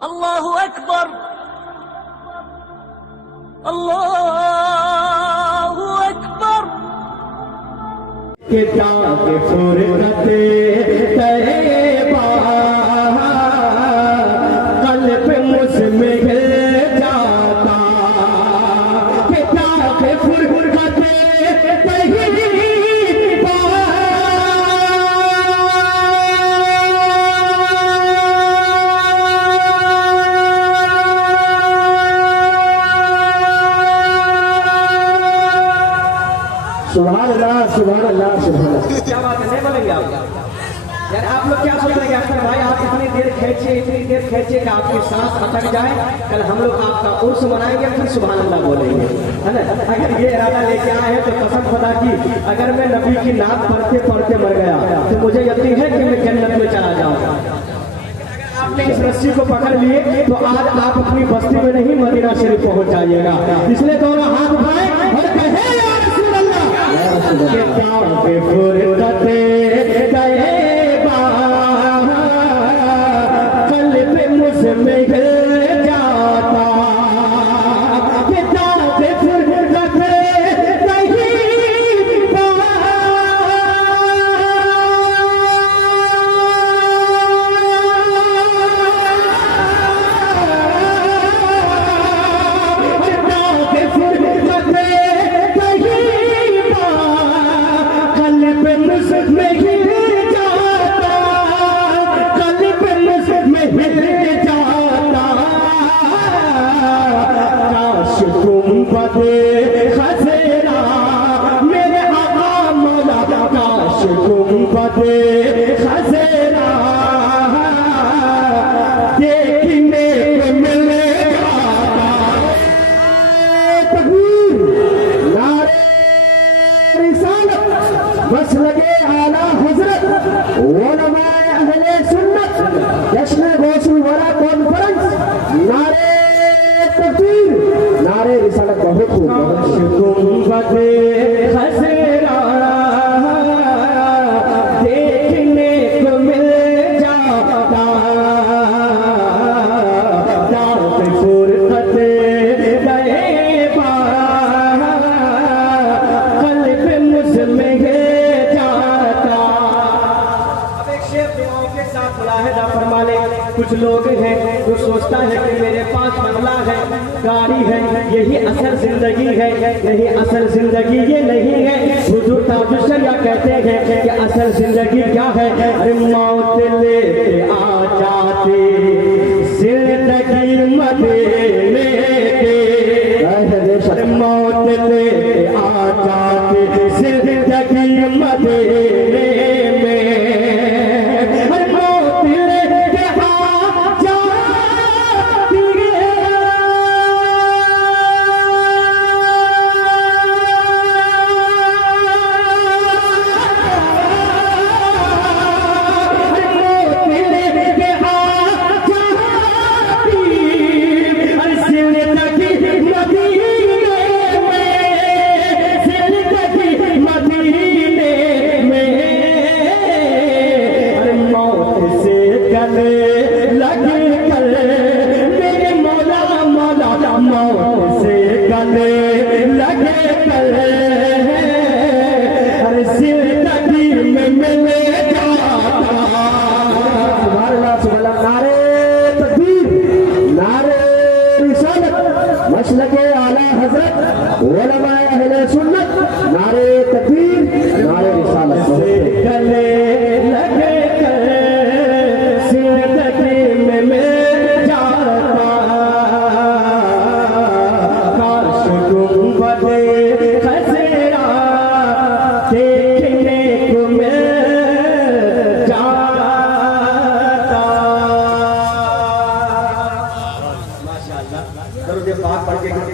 अल्लाहु अकबर, अल्लाहु अकबर। किताब फुरकते तैबा कल्ब मुझमें जाता, किताब फुरकते तैबा सुभान अल्लाह, सुभान अल्लाह, सुभान अल्लाह। क्या बात है, नहीं बोलेंगे आप? यार आप लोग क्या सोच रहे हैं अख्तर भाई, आप इतनी देर खींचे कि आपकी सांस अटक जाए। कल हम लोग आपका उर्स मनाएंगे, फिर सुभान अल्लाह बोलेंगे, है ना? अगर ये इरादा लेके आए हैं तो कसम खुदा की, अगर मैं नबी की नात पढ़ते पढ़ते मर गया तो मुझे यकीन है कि मैं जन्नत में चला जाऊंगा। आपने इस रस्सी को पकड़ लिए तो आज आप अपनी बस्ती में नहीं मदीना शरीफ पहुंच जाइएगा। इसलिए दोनों हाथ उठाएं और कहें या रसूल अल्लाह। किताब फुरकते तैबा कल्ब मुझमें जाता, किताब फुरकते तैबा खसेरा मेरे आका मौला, काश गुंबदे खसेरा देखने को मिलेगा। तकबीर, नारे रिसालत, बस लगे आला हजरत, उलमाए अहले सुन्नत, जश्न गौसुल वरा कॉन्फ्रेंस, नारे तकबीर, नारे रिसालत। बहुत गुंबदे खसेरा देखने को मिल जाता, दात फुरकते तैबा कल्ब मुझमें जाता। अब एक शेर दुआओं के साथ मुलाहिदा फरमा ले। कुछ लोग हैं जो सोचता है कि मेरे पास बंगला है, गाड़ी है, यही असल जिंदगी है। नहीं, असल जिंदगी ये नहीं है। हुजूर ताजुशरिया कहते हैं कि असल जिंदगी क्या है? अरे मौत लेके आ जाते जिंदगी मदीने के, अरे मौत लेके आ जाते जिंदगी मदीने में, अरे मौत लेके आ जाती मसलके आला हजरत